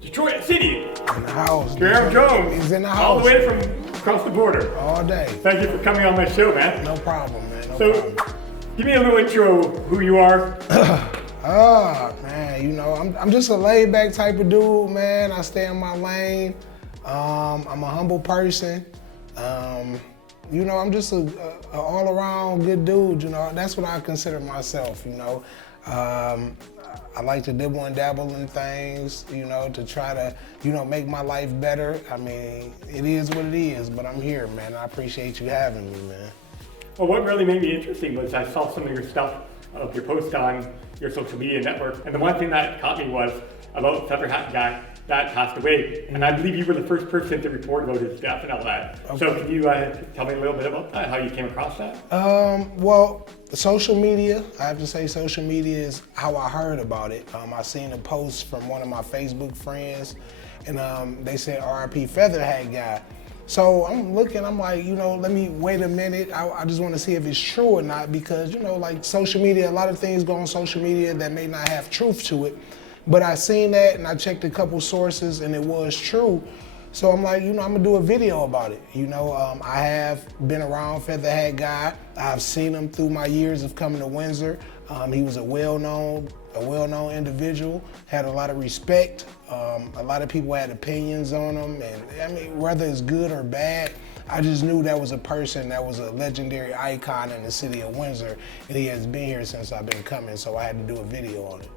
Detroit City. In the house. Jamere Jones. He's in the house. All the way from across the border. All day. Thank you for coming on my show, man. No problem, man. So, give me a little intro of who you are. Man, you know, I'm just a laid back type of dude, man. I stay in my lane. I'm a humble person. You know, I'm just a all around good dude, you know. That's what I consider myself, you know. I like to dibble and dabble in things, you know, to try to, you know, make my life better. I mean, it is what it is, but I'm here, man. I appreciate you having me, man. Well, what really made me interesting was I saw some of your stuff, of your posts on your social media network, and the one thing that caught me was about the feather hat guy that passed away, and I believe you were the first person to report about his death and all that. Okay. So can you tell me a little bit about that, how you came across that? Well, social media, I have to say social media is how I heard about it. I seen a post from one of my Facebook friends, and they said RIP feather hat guy. So I'm looking, I'm like, you know, let me wait a minute. I just want to see if it's true or not, because, you know, like social media, a lot of things go on social media that may not have truth to it. But I seen that and I checked a couple sources and it was true. So I'm like, you know, I'm gonna do a video about it. You know, I have been around Feather Hat Guy. I've seen him through my years of coming to Windsor. He was a well-known individual, had a lot of respect. A lot of people had opinions on him, and I mean, whether it's good or bad, I just knew that was a person that was a legendary icon in the city of Windsor, and he has been here since I've been coming, so I had to do a video on it.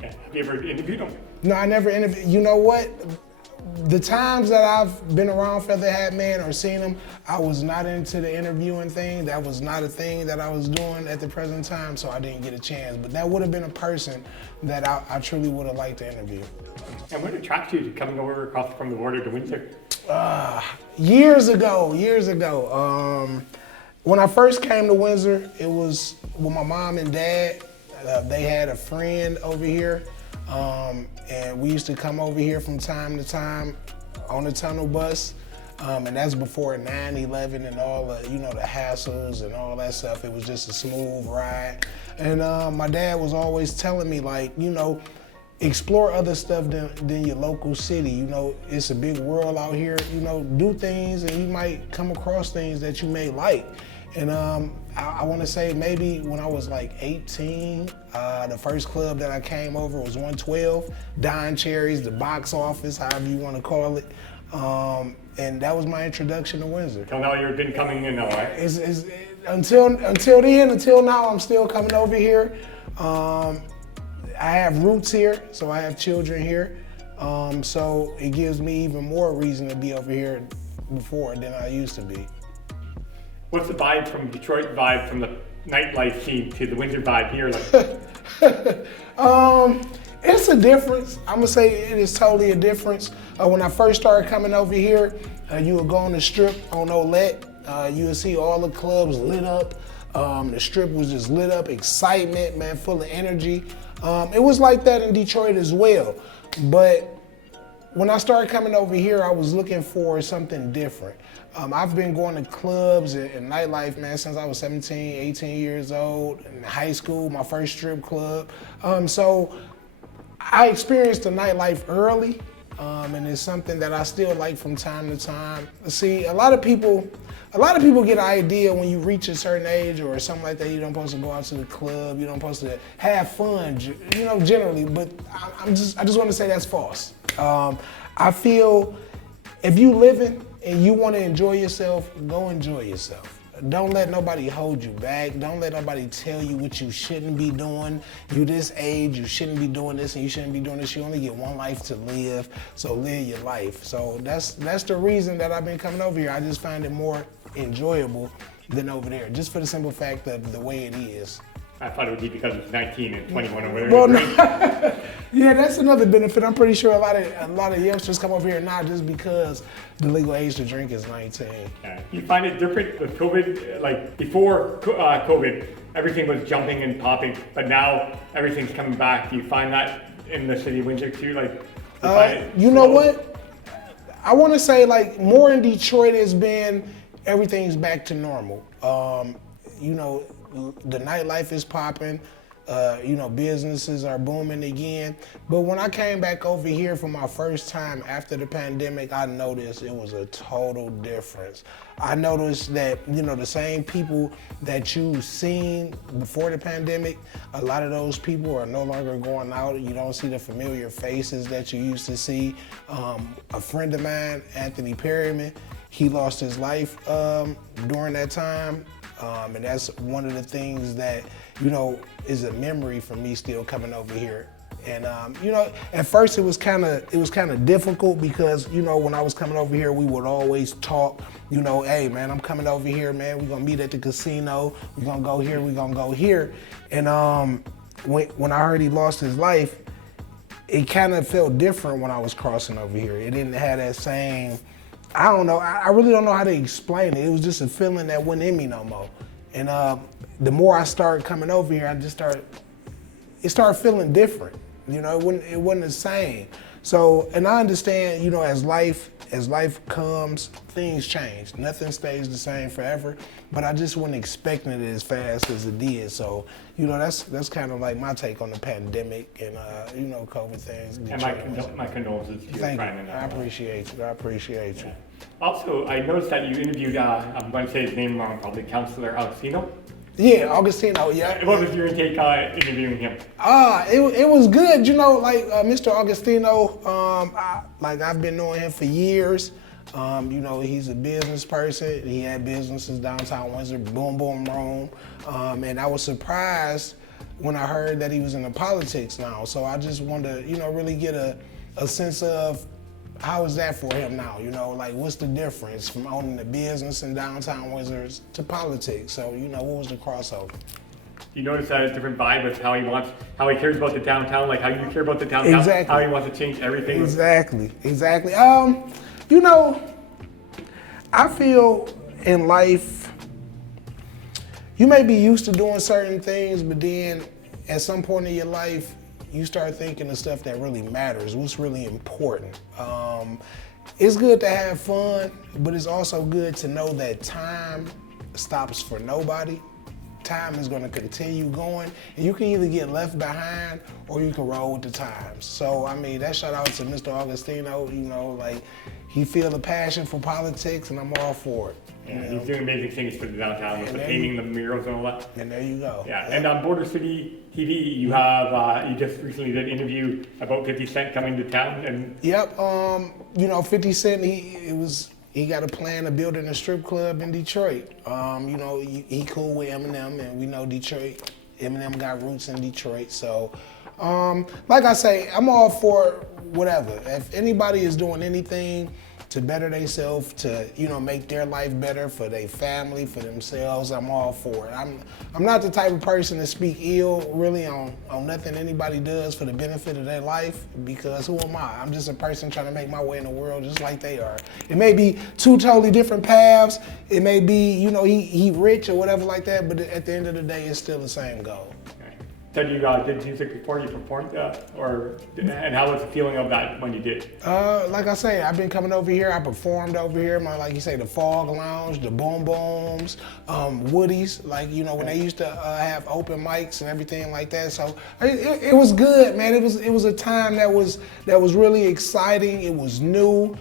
Yeah. Have you ever interviewed him? No, I never interviewed. You know what? The times that I've been around Feather Hat Man or seen him, I was not into the interviewing thing. That was not a thing that I was doing at the present time, so I didn't get a chance. But that would have been a person that I truly would have liked to interview. And what attracted you to coming over across from the border to Windsor? Years ago. When I first came to Windsor, it was with my mom and dad. They had a friend over here. And we used to come over here from time to time on the tunnel bus. And that's before 9/11 and all the, you know, the hassles and all that stuff. It was just a smooth ride. And my dad was always telling me, like, you know, explore other stuff than your local city. You know, it's a big world out here. You know, do things and you might come across things that you may like. And I want to say maybe when I was like 18, the first club that I came over was 112, Don Cherry's, the box office, however you want to call it. And that was my introduction to Windsor. Till now you've been coming in now, right? Until now, I'm still coming over here. I have roots here, so I have children here. So it gives me even more reason to be over here before than I used to be. What's the vibe from Detroit vibe from the nightlife scene to the Windsor vibe here? Like, it's a difference. I'm gonna say it is totally a difference. When I first started coming over here, you would go on the strip on Olette. You would see all the clubs lit up. The strip was just lit up, excitement, man, full of energy. It was like that in Detroit as well. But when I started coming over here, I was looking for something different. I've been going to clubs and nightlife, man, since I was 17, 18 years old. In high school, my first strip club. So I experienced the nightlife early, and it's something that I still like from time to time. See, a lot of people get an idea when you reach a certain age or something like that, you don't supposed to go out to the club, you don't supposed to have fun, you know, generally, but I just want to say that's false. I feel if you living and you want to enjoy yourself, go enjoy yourself. Don't let nobody hold you back. Don't let nobody tell you what you shouldn't be doing. You this age, you shouldn't be doing this and you shouldn't be doing this. You only get one life to live, so live your life. So that's the reason that I've been coming over here. I just find it more enjoyable than over there, just for the simple fact of the way it is. I thought it would be because it's 19 and 21 or whatever. Well, no. Yeah, that's another benefit. I'm pretty sure a lot of youngsters come over here now just because the legal age to drink is 19. Yeah. You find it different with COVID? Like before COVID, everything was jumping and popping, but now everything's coming back. Do you find that in the city of Windsor too? Like, you know what? I want to say like more in Detroit has been everything's back to normal. You know, the nightlife is popping. Businesses are booming again. But when I came back over here for my first time after the pandemic, I noticed it was a total difference. I noticed that, the same people that you seen before the pandemic, a lot of those people are no longer going out. You don't see the familiar faces that you used to see. A friend of mine, Anthony Perryman, he lost his life during that time. And that's one of the things that, is a memory for me still coming over here. And at first it was kind of difficult because, when I was coming over here, we would always talk, hey man, I'm coming over here, man, we're gonna meet at the casino, we're gonna go here, we're gonna go here. And when I heard he lost his life, it kind of felt different when I was crossing over here. It didn't have that same, I don't know, I really don't know how to explain it. It was just a feeling that wasn't in me no more. And the more I started coming over here, it started feeling different. It wasn't the same. So, and I understand, as life comes, things change. Nothing stays the same forever, but I just wasn't expecting it as fast as it did. So, that's kind of like my take on the pandemic and, COVID things. And my condolences to your friend. I appreciate you. Yeah. Also, I noticed that you interviewed, I'm going to say his name wrong, probably Counselor Agostino. Yeah, Augustino, yeah. What was your take interviewing him? It was good, Mr. Augustino, I've been knowing him for years. He's a business person. He had businesses downtown Windsor, Boom Boom Room. And I was surprised when I heard that he was into politics now. So I just wanted to, really get a sense of how is that for him now? What's the difference from owning a business in downtown Windsor to politics? So, what was the crossover? You notice that a different vibe of how he cares about the downtown, like how you care about the downtown, exactly. How he wants to change everything. Exactly. I feel in life, you may be used to doing certain things, but then at some point in your life, you start thinking of stuff that really matters, what's really important. It's good to have fun, but it's also good to know that time stops for nobody. Time is going to continue going, and you can either get left behind or you can roll with the times. So, that shout out to Mr. Augustino, he feel the passion for politics, and I'm all for it. Yeah, he's doing amazing things for the downtown with the painting, the murals, and all that. And there you go. Yeah, and on Border City TV, you have you just recently did an interview about 50 Cent coming to town, and 50 Cent, he got a plan of building a strip club in Detroit. He cool with Eminem, and we know Detroit. Eminem got roots in Detroit, so like I say, I'm all for whatever. If anybody is doing anything to better themselves, to make their life better for their family, for themselves, I'm all for it. I'm not the type of person to speak ill really on nothing anybody does for the benefit of their life, because who am I? I'm just a person trying to make my way in the world just like they are. It may be two totally different paths. It may be he rich or whatever like that, but at the end of the day, it's still the same goal. Said you did music before you performed, and how was the feeling of that when you did? Like I say, I've been coming over here. I performed over here. Like you say, the Fog Lounge, the Boom Booms, Woody's. When they used to have open mics and everything like that. So it was good, man. It was a time that was really exciting. It was new.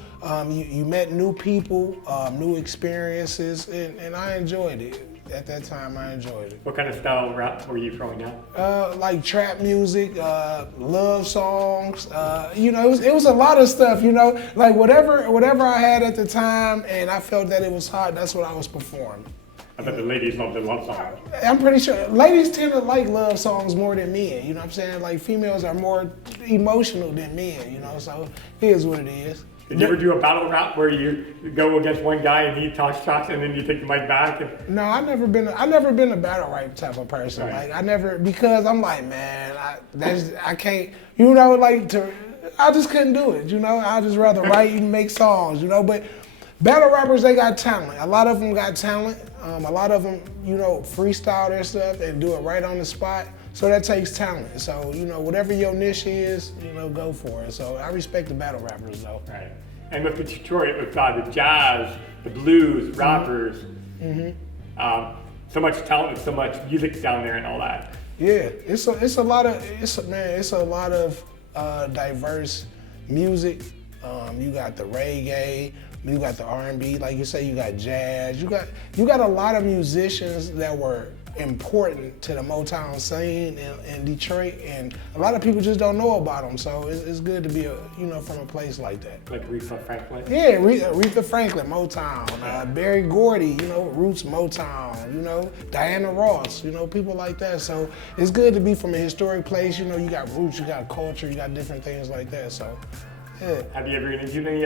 You met new people, new experiences, and I enjoyed it. At that time, I enjoyed it. What kind of style rap were you throwing out? Like trap music, love songs. It was a lot of stuff. Like whatever I had at the time, and I felt that it was hot. That's what I was performing. I bet the ladies love the love songs. I'm pretty sure ladies tend to like love songs more than men. You know what I'm saying? Like females are more emotional than men. So it is what it is. Did you ever do a battle rap where you go against one guy and he talks and then you take the mic back? No, I never been a battle rap type of person. Right. Because I'm like, man, I can't. I just couldn't do it. I just rather write and make songs. But battle rappers, they got talent. A lot of them got talent. A lot of them, freestyle their stuff and do it right on the spot. So that takes talent. So, whatever your niche is, go for it. So I respect the battle rappers, though. Right. And with Detroit, with the jazz, the blues, rappers, so much talent, so much music down there and all that. Yeah, it's a lot of diverse music. You got the reggae, you got the R&B, like you say, you got jazz. You got a lot of musicians that were important to the Motown scene in Detroit, and a lot of people just don't know about them. So it's good to be from a place like that. Like Aretha Franklin. Yeah, Aretha Franklin, Motown. Berry Gordy, Roots Motown. Diana Ross, people like that. So it's good to be from a historic place. You got roots, you got culture, you got different things like that. So yeah. Have you ever interviewed any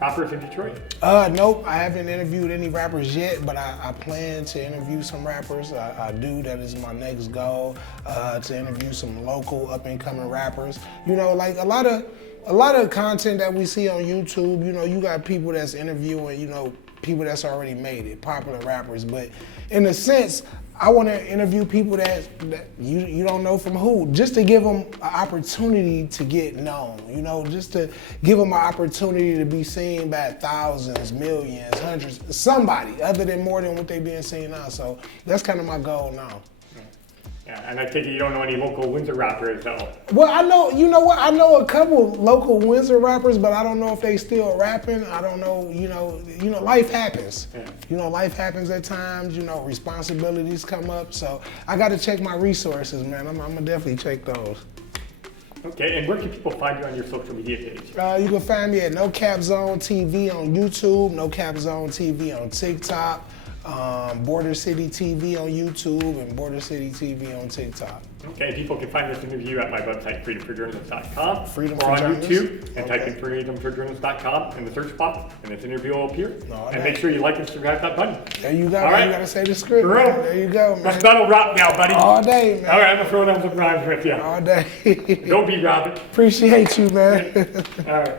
rappers in Detroit? Nope, I haven't interviewed any rappers yet, but I plan to interview some rappers. I do. That is my next goal, to interview some local up and coming rappers. Like a lot of content that we see on YouTube. You got people that's interviewing, people that's already made it, popular rappers. But in a sense, I want to interview people that you don't know from who, just to give them an opportunity to get known, just to give them an opportunity to be seen by thousands, millions, hundreds, somebody other than more than what they being seen now. So that's kind of my goal now. Yeah, and I take it you don't know any local Windsor rappers though. Well, I know, I know a couple local Windsor rappers, but I don't know if they still rapping. I don't know, life happens. Yeah. Life happens at times, responsibilities come up. So I got to check my resources, man. I'm gonna definitely check those. Okay, and where can people find you on your social media page? You can find me at NoCapZoneTv on YouTube, NoCapZoneTV on TikTok, Border City TV on YouTube, and Border City TV on TikTok. Okay, people can find this interview at my website, freedomforjournalists.com, or on Journalists. YouTube, and type in freedomforjournalists.com in the search box, and this interview will appear. And make sure you like and subscribe that button. There you go. All right. You gotta say the script. There you go, man. Let's battle rap now, buddy. All day, man. All right, I'm gonna throw down some rhymes with you. All day. Don't be Robin. Appreciate you, man. All right.